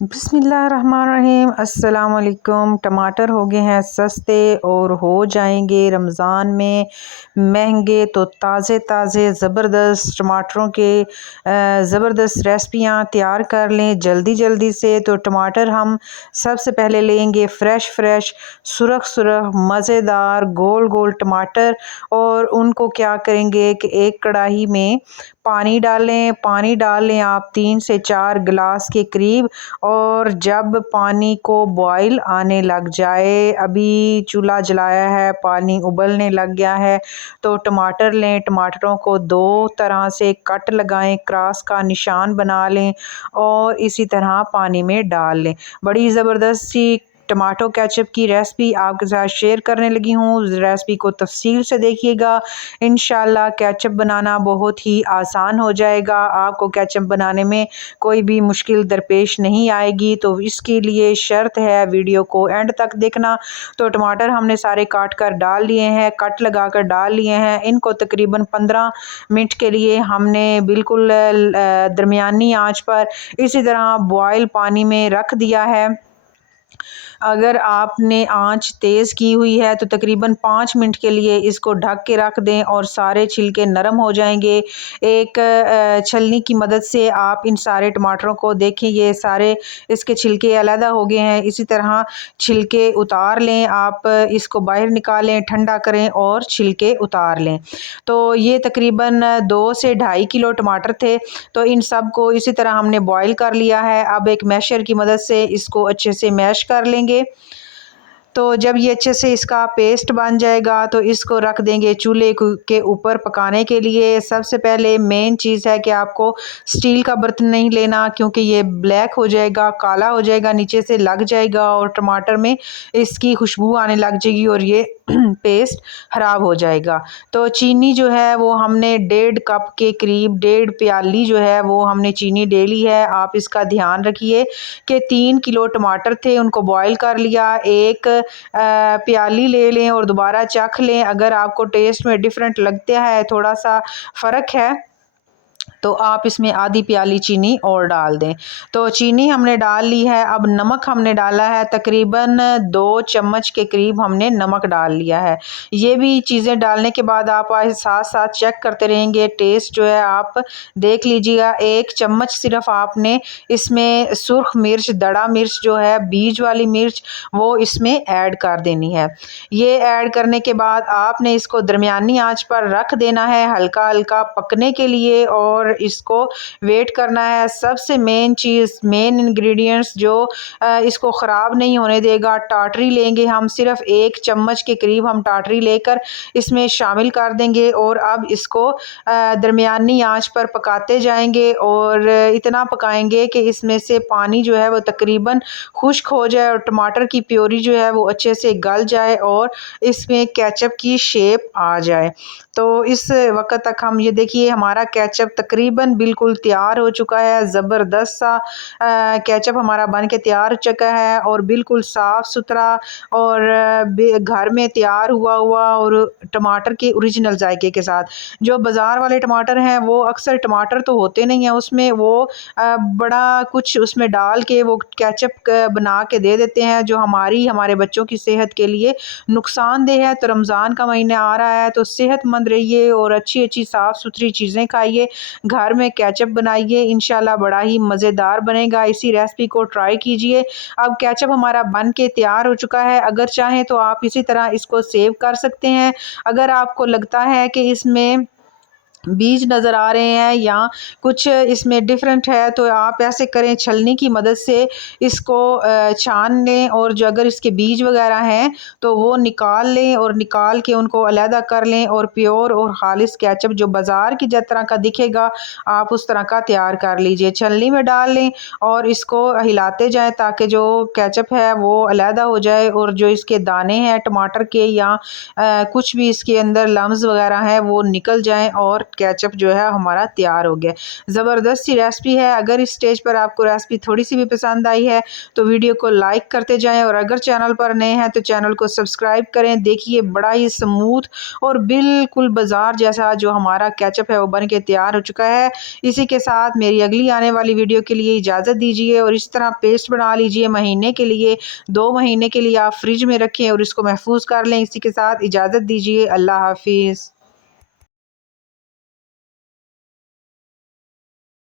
बिस्मिल्लाहिर्रहमानिर्रहीम। अस्सलाम वालेकुम। टमाटर हो गए हैं सस्ते और हो जाएंगे रमज़ान में महंगे, तो ताज़े ताज़े ज़बरदस्त टमाटरों के ज़बरदस्त रेसिपियाँ तैयार कर लें जल्दी जल्दी से। तो टमाटर हम सबसे पहले लेंगे फ़्रेश सुरख सुरख मज़ेदार गोल गोल टमाटर, और उनको क्या करेंगे कि एक कढ़ाई में पानी डाल लें आप 3 से 4 गिलास के करीब। और जब पानी को बॉईल आने लग जाए, अभी चूल्हा जलाया है, पानी उबलने लग गया है, तो टमाटर लें। टमाटरों को 2 तरह से कट लगाएं, क्रॉस का निशान बना लें और इसी तरह पानी में डाल लें। बड़ी ज़बरदस्त सी टमाटो केचप की रेसिपी आपके साथ शेयर करने लगी हूँ। रेसिपी को तफसील से देखिएगा। इंशाल्लाह केचप बनाना बहुत ही आसान हो जाएगा। आपको केचप बनाने में कोई भी मुश्किल दरपेश नहीं आएगी। तो इसके लिए शर्त है वीडियो को एंड तक देखना। तो टमाटर हमने सारे काट कर डाल लिए हैं, कट लगा कर डाल लिए हैं। इनको तकरीबन 15 मिनट के लिए हमने बिल्कुल दरमियानी आंच पर इसी तरह बॉयल पानी में रख दिया है। अगर आपने आंच तेज़ की हुई है तो तकरीबन 5 मिनट के लिए इसको ढक के रख दें और सारे छिलके नरम हो जाएंगे। एक छलनी की मदद से आप इन सारे टमाटरों को देखें, ये सारे इसके छिलके अलहदा हो गए हैं। इसी तरह छिलके उतार लें, आप इसको बाहर निकालें, ठंडा करें और छिलके उतार लें। तो ये तकरीबन 2 से 2.5 किलो टमाटर थे। तो इन सब को इसी तरह हमने बॉईल कर लिया है। अब एक मैशर की मदद से इसको अच्छे से मैश कर लेंगे। तो जब ये अच्छे से इसका पेस्ट बन जाएगा तो इसको रख देंगे चूल्हे के ऊपर पकाने के लिए। सबसे पहले मेन चीज़ है कि आपको स्टील का बर्तन नहीं लेना, क्योंकि ये ब्लैक हो जाएगा, काला हो जाएगा, नीचे से लग जाएगा और टमाटर में इसकी खुशबू आने लग जाएगी और ये पेस्ट ख़राब हो जाएगा। तो चीनी जो है वो हमने 1.5 कप के करीब, 1.5 प्याली जो है वो हमने चीनी डेली है। आप इसका ध्यान रखिए कि 3 किलो टमाटर थे, उनको बॉईल कर लिया। एक प्याली ले लें और दोबारा चख लें। अगर आपको टेस्ट में डिफरेंट लगता है, थोड़ा सा फ़र्क है, तो आप इसमें आधी प्याली चीनी और डाल दें। तो चीनी हमने डाल ली है। अब नमक हमने डाला है, तकरीबन 2 चम्मच के करीब हमने नमक डाल लिया है। ये भी चीज़ें डालने के बाद आप साथ साथ चेक करते रहेंगे। टेस्ट जो है आप देख लीजिएगा। 1 चम्मच सिर्फ आपने इसमें सुर्ख मिर्च, दड़ा मिर्च जो है बीज वाली मिर्च, वो इसमें ऐड कर देनी है। ये ऐड करने के बाद आपने इसको दरमियानी आंच पर रख देना है हल्का हल्का पकने के लिए, और इसको वेट करना है। सबसे मेन चीज़, मेन इंग्रेडिएंट्स जो इसको ख़राब नहीं होने देगा, टाटरी लेंगे हम। सिर्फ 1 चम्मच के करीब हम टाटरी लेकर इसमें शामिल कर देंगे और अब इसको दरमियानी आंच पर पकाते जाएंगे और इतना पकाएंगे कि इसमें से पानी जो है वो तकरीबन खुश्क हो जाए और टमाटर की प्योरी जो है वो अच्छे से गल जाए और इसमें केचप की शेप आ जाए। तो इस वक्त तक हम ये देखिए हमारा केचप तकरीबन बिल्कुल तैयार हो चुका है। ज़बरदस्त सा केचप हमारा बन के तैयार हो चुका है और बिल्कुल साफ़ सुथरा और घर में तैयार हुआ और टमाटर के ओरिजिनल जायके के साथ। जो बाज़ार वाले टमाटर हैं वो अक्सर टमाटर तो होते नहीं हैं उसमें, वो बड़ा कुछ उसमें डाल के वो केचप बना के दे देते हैं, जो हमारे बच्चों की सेहत के लिए नुकसानदेह है। तो रमज़ान का महीना आ रहा है, तो सेहतमंद रहिए और अच्छी अच्छी साफ़ सुथरी चीज़ें खाइए, घर में केचप बनाइए, इंशाल्लाह बड़ा ही मज़ेदार बनेगा। इसी रेसिपी को ट्राई कीजिए। अब केचप हमारा बन के तैयार हो चुका है। अगर चाहें तो आप इसी तरह इसको सेव कर सकते हैं। अगर आपको लगता है कि इसमें बीज नज़र आ रहे हैं या कुछ इसमें डिफरेंट है, तो आप ऐसे करें, छलनी की मदद से इसको छान लें और जो अगर इसके बीज वगैरह हैं तो वो निकाल लें और निकाल के उनको अलहदा कर लें और प्योर और खालिस केचप जो बाज़ार की जिस तरह का दिखेगा आप उस तरह का तैयार कर लीजिए। छलनी में डाल लें और इसको हिलाते जाएं ताकि जो केचप है वो अलहदा हो जाए और जो इसके दाने हैं टमाटर के या कुछ भी इसके अंदर लम्स वगैरह हैं वो निकल जाएं और केचप जो है हमारा तैयार हो गया। ज़बरदस्त सी रेसिपी है। अगर इस स्टेज पर आपको रेसिपी थोड़ी सी भी पसंद आई है तो वीडियो को लाइक करते जाएं और अगर चैनल पर नए हैं तो चैनल को सब्सक्राइब करें। देखिए बड़ा ही स्मूथ और बिल्कुल बाजार जैसा जो हमारा केचप है वो बन के तैयार हो चुका है। इसी के साथ मेरी अगली आने वाली वीडियो के लिए इजाज़त दीजिए और इस तरह पेस्ट बना लीजिए महीने के लिए, 2 महीने के लिए आप फ्रिज में रखें और इसको महफूज कर लें। इसी के साथ इजाज़त दीजिए। अल्लाह हाफिज़।